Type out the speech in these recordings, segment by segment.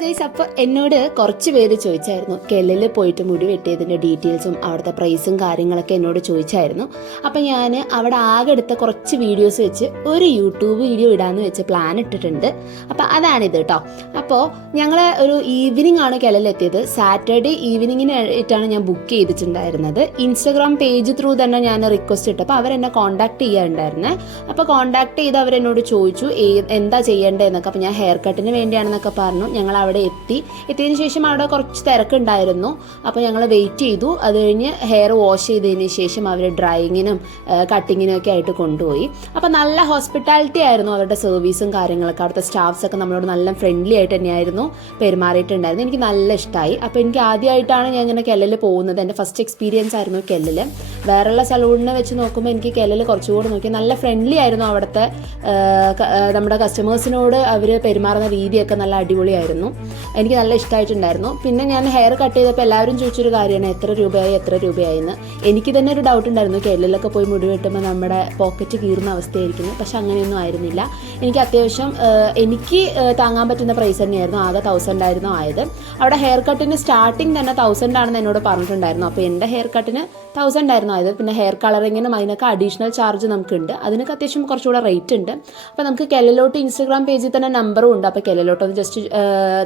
Guys, അപ്പോൾ എന്നോട് കുറച്ച് പേര് ചോദിച്ചായിരുന്നു കെല്ലിൽ പോയിട്ട് മുടി വെട്ടിയതിൻ്റെ ഡീറ്റെയിൽസും അവിടുത്തെ പ്രൈസും കാര്യങ്ങളൊക്കെ എന്നോട് ചോദിച്ചായിരുന്നു. അപ്പോൾ ഞാൻ അവിടെ ആകെ എടുത്ത കുറച്ച് വീഡിയോസ് വെച്ച് ഒരു യൂട്യൂബ് വീഡിയോ ഇടാമെന്ന് വെച്ച് പ്ലാൻ ഇട്ടിട്ടുണ്ട്. അപ്പോൾ അതാണിത് കേട്ടോ. അപ്പോൾ ഞങ്ങൾ ഒരു ഈവനിങ് ആണ് കെല്ലിലെത്തിയത്. സാറ്റർഡേ ഈവനിങ്ങിനായിട്ടാണ് ഞാൻ ബുക്ക് ചെയ്തിട്ടുണ്ടായിരുന്നത്. ഇൻസ്റ്റഗ്രാം പേജ് ത്രൂ തന്നെ ഞാൻ റിക്വസ്റ്റ് ഇട്ടപ്പോൾ അവരെന്നെ കോൺടാക്ട് ചെയ്യാറുണ്ടായിരുന്നേ. അപ്പോൾ കോൺടാക്ട് ചെയ്ത് അവരെന്നോട് ചോദിച്ചു എന്താ ചെയ്യേണ്ടതെന്നൊക്കെ. അപ്പോൾ ഞാൻ ഹെയർ കട്ടിന് വേണ്ടിയാണെന്നൊക്കെ പറഞ്ഞു. ഞങ്ങൾ അവിടെ എത്തിയതിന് ശേഷം അവിടെ കുറച്ച് തിരക്കുണ്ടായിരുന്നു. അപ്പോൾ ഞങ്ങൾ വെയിറ്റ് ചെയ്തു. അത് കഴിഞ്ഞ് ഹെയർ വാഷ് ചെയ്തതിന് ശേഷം അവർ ഡ്രൈയിങ്ങിനും കട്ടിങ്ങിനും ഒക്കെ ആയിട്ട് കൊണ്ടുപോയി. അപ്പോൾ നല്ല ഹോസ്പിറ്റാലിറ്റി ആയിരുന്നു അവരുടെ സർവീസും കാര്യങ്ങളൊക്കെ. അവിടുത്തെ സ്റ്റാഫ്സൊക്കെ നമ്മളോട് നല്ല ഫ്രണ്ട്ലി ആയിട്ട് തന്നെയായിരുന്നു പെരുമാറിയിട്ടുണ്ടായിരുന്നു. എനിക്ക് നല്ല ഇഷ്ടമായി. അപ്പോൾ എനിക്ക് ആദ്യമായിട്ടാണ് ഞാൻ ഇങ്ങനെ കെല്ലിൽ പോകുന്നത്. എൻ്റെ ഫസ്റ്റ് എക്സ്പീരിയൻസ് ആയിരുന്നു കെല്ലിൽ. വേറെയുള്ള സലൂണിനെ വെച്ച് നോക്കുമ്പോൾ എനിക്ക് കെല്ലിൽ കുറച്ചുകൂടി നോക്കി നല്ല ഫ്രണ്ട്ലി ആയിരുന്നു. അവിടുത്തെ നമ്മുടെ കസ്റ്റമേഴ്സിനോട് അവർ പെരുമാറുന്ന രീതിയൊക്കെ നല്ല അടിപൊളിയായിരുന്നു. എനിക്ക് നല്ല ഇഷ്ടമായിട്ടുണ്ടായിരുന്നു. പിന്നെ ഞാൻ ഹെയർ കട്ട് ചെയ്തപ്പോൾ എല്ലാവരും ചോദിച്ചൊരു കാര്യമാണ് എത്ര രൂപയായി എന്ന്. എനിക്ക് തന്നെ ഒരു ഡൗട്ട് ഉണ്ടായിരുന്നു. കെല്ലിലൊക്കെ പോയി മുടി വെട്ടുമ്പോൾ നമ്മുടെ പോക്കറ്റ് കീറുന്ന അവസ്ഥയായിരിക്കുന്നു. പക്ഷെ അങ്ങനെയൊന്നും ആയിരുന്നില്ല. എനിക്ക് അത്യാവശ്യം എനിക്ക് താങ്ങാൻ പറ്റുന്ന പ്രൈസ് തന്നെയായിരുന്നു. ആകെ 1000 ആയിരുന്നു ആയത്. അവിടെ ഹെയർ കട്ടിന് സ്റ്റാർട്ടിങ് തന്നെ 1000 ആണെന്ന് എന്നോട് പറഞ്ഞിട്ടുണ്ടായിരുന്നു. അപ്പോൾ എൻ്റെ ഹെയർ കട്ടിന് 1000 ആയിരുന്നു ആയത്. പിന്നെ ഹെയർ കളറിങ്ങിനും അതിനൊക്കെ അഡീഷണൽ ചാർജ് നമുക്കുണ്ട്. അതിനൊക്കെ അത്യാവശ്യം കുറച്ചുകൂടെ റേറ്റ് ഉണ്ട്. അപ്പോൾ നമുക്ക് കെല്ലിലോട്ട് ഇൻസ്റ്റഗ്രാം പേജിൽ തന്നെ നമ്പറും ഉണ്ട്. അപ്പോൾ കെല്ലിലോട്ടൊന്ന് ജസ്റ്റ്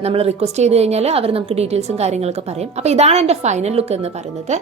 നമ്മൾ റിക്വസ്റ്റ് ചെയ്ത് കഴിഞ്ഞാൽ അവർ നമുക്ക് ഡീറ്റെയിൽസും കാര്യങ്ങളൊക്കെ പറയും. അപ്പോൾ ഇതാണ് എൻ്റെ ഫൈനൽ ലുക്ക് എന്ന് പറയുന്നത്.